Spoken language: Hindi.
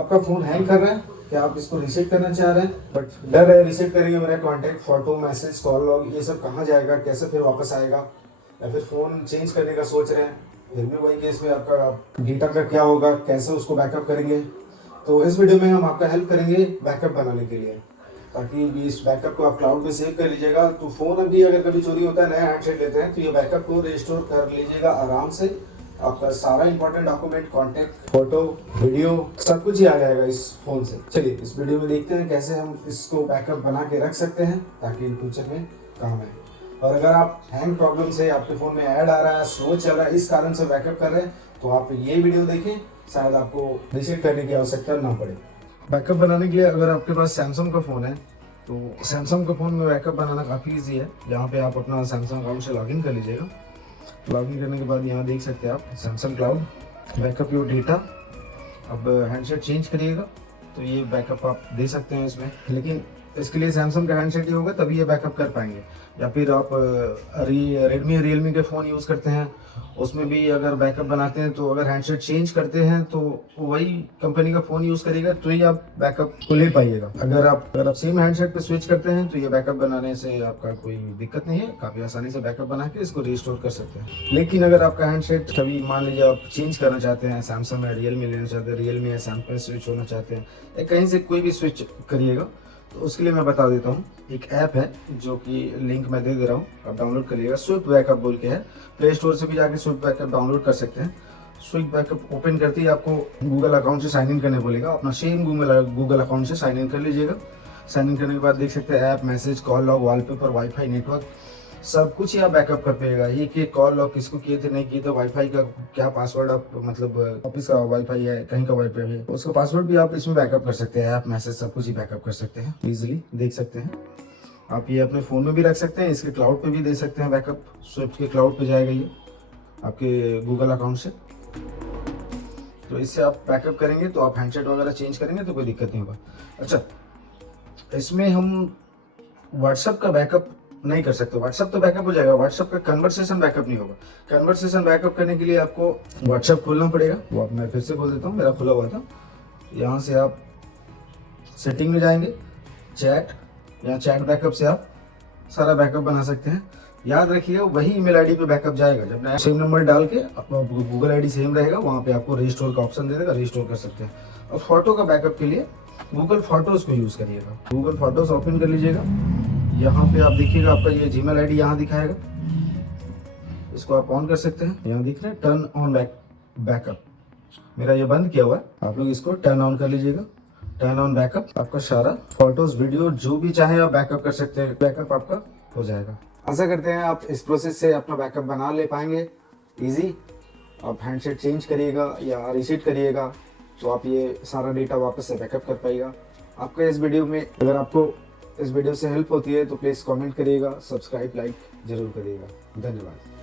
आपका फ़ोन हैंग कर रहा है, क्या आप इसको रीसेट करना चाह रहे हैं, बट डर है रीसेट करेंगे मेरा contact, photo, message, call log ये सब कहाँ जाएगा, कैसे फिर वापस आएगा, या फिर फ़ोन चेंज करने का सोच रहे हैं, फिर भी वही केस में आपका डेटा का क्या होगा, कैसे उसको बैकअप करेंगे। तो इस वीडियो में हम आपका हेल्प करेंगे बैकअप बनाने के लिए, ताकि इस बैकअप को आप क्लाउड में सेव कर लीजिएगा। तो फ़ोन अभी अगर कभी चोरी होता है, नया हैंडसेट लेते हैं, तो ये बैकअप को रिस्टोर कर लीजिएगा आराम से। आपका सारा important document, contact, photo, video सब कुछ ही आ जाएगा इस फ़ोन से। चलिए इस वीडियो में देखते हैं कैसे हम इसको बैकअप बना के रख सकते हैं ताकि इन फ्यूचर में काम आए। और अगर आप हैंग प्रॉब्लम से आपके फ़ोन में ऐड आ रहा है, स्लो चल रहा है, इस कारण से बैकअप कर रहे हैं, तो आप ये वीडियो देखें, शायद आपको रीसेट करने की आवश्यकता ना पड़े। बैकअप बनाने के लिए अगर आपके पास सैमसंग का फ़ोन है तो सैमसंग का फ़ोन में बैकअप बनाना काफ़ी ईजी है। यहाँ पे आप अपना सैमसंग अकाउंट से लॉगिन कर लीजिएगा। लॉगिन करने के बाद यहाँ देख सकते हैं आप Samsung cloud backup your data. अब हैंडसेट चेंज करिएगा तो ये बैकअप आप दे सकते हैं इसमें, लेकिन इसके लिए सैमसंग का हैंडसेट ही होगा तभी ये बैकअप कर पाएंगे। या फिर आप रेडमी या रियलमी के फ़ोन यूज़ करते हैं, उसमें भी अगर बैकअप बनाते हैं तो अगर हैंडसेट चेंज करते हैं तो वही कंपनी का फ़ोन यूज़ करिएगा तो ही आप बैकअप को ले पाइएगा। अगर आप सेम हैंडसेट पे स्विच करते हैं तो ये बैकअप बनाने से आपका कोई दिक्कत नहीं है, काफ़ी आसानी से बैकअप बना के इसको रिस्टोर कर सकते हैं। लेकिन अगर आपका हैंडसेट कभी मान लीजिए आप चेंज करना चाहते हैं, सैमसंग या रियलमी लेना चाहते हैं, रियलमी या सैमसंग स्विच होना चाहते हैं, या कहीं से कोई भी स्विच करिएगा, तो उसके लिए मैं बता देता हूँ। एक ऐप है जो कि लिंक मैं दे रहा हूँ, आप डाउनलोड कर लीजिएगा। स्विफ्ट बैकअप बोल के है, प्ले स्टोर से भी जाके स्विफ्ट बैकअप डाउनलोड कर सकते हैं। स्विफ्ट बैकअप ओपन करते ही आपको गूगल अकाउंट से साइन इन करने बोलेगा, अपना सेम गूगल अकाउंट से साइन इन कर लीजिएगा। साइन इन करने के बाद देख सकते हैं app, message, call log, wallpaper, wifi, network, सब कुछ ही आप बैकअप कर पाएगा। ये कि कॉल लॉग किसको किए थे, नहीं किए थे, वाईफाई का क्या पासवर्ड, आप मतलब ऑफिस का वाईफाई है, कहीं का वाईफाई है, उसका पासवर्ड भी आप इसमें बैकअप कर सकते हैं। ऐप, मैसेज सब कुछ ही बैकअप कर सकते हैं, इजीली देख सकते हैं। आप ये अपने फ़ोन में भी रख सकते हैं, इसके क्लाउड पे भी दे सकते हैं बैकअप। स्विफ्ट के क्लाउड पे जाएगा ये आपके गूगल अकाउंट से। तो इससे आप बैकअप करेंगे तो आप हैंडसेट वगैरह चेंज करेंगे तो कोई दिक्कत नहीं होगा। अच्छा, इसमें हम व्हाट्सअप का बैकअप नहीं कर सकते। व्हाट्सअप तो बैकअप हो जाएगा, व्हाट्सअप का कन्वर्सेशन बैकअप नहीं होगा। कन्वर्सेशन बैकअप करने के लिए आपको व्हाट्सअप खोलना पड़ेगा। वो आप मैं फिर से खोल देता हूँ, मेरा खुला हुआ था। यहाँ से आप सेटिंग में जाएंगे, चैट, यहाँ चैट बैकअप से आप सारा बैकअप बना सकते हैं। याद रखिएगा वही ईमेल आईडी पे बैकअप जाएगा। जब नया सेम नंबर डाल के अपना गूगल आईडी सेम रहेगा, वहाँ पे आपको रिस्टोर का ऑप्शन दे देगा, रिस्टोर कर सकते हैं। और फोटो का बैकअप के लिए गूगल फोटोज को यूज़ करिएगा। गूगल फोटोज ओपन कर लीजिएगा। यहाँ पे आप देखिएगा आपका ये जीमेल आईडी यहाँ दिखाएगा, इसको आप ऑन कर सकते हैं। यहाँ दिख रहा है टर्न ऑन बैकअप, मेरा ये बंद किया हुआ है, आप लोग इसको टर्न ऑन कर लीजिएगा। टर्न ऑन बैकअप, आपका सारा फोटोज, वीडियो जो भी चाहे आप बैकअप कर सकते हैं, बैकअप आपका हो जाएगा। आशा करते हैं आप इस प्रोसेस से अपना बैकअप बना ले पाएंगे इजी। आप हैंडसेट चेंज करिएगा या रीसेट करिएगा तो आप ये सारा डेटा वापस से बैकअप कर पाइएगा। आपका इस वीडियो में अगर आपको इस वीडियो से हेल्प होती है तो प्लीज़ कमेंट करिएगा, सब्सक्राइब, लाइक जरूर करिएगा। धन्यवाद।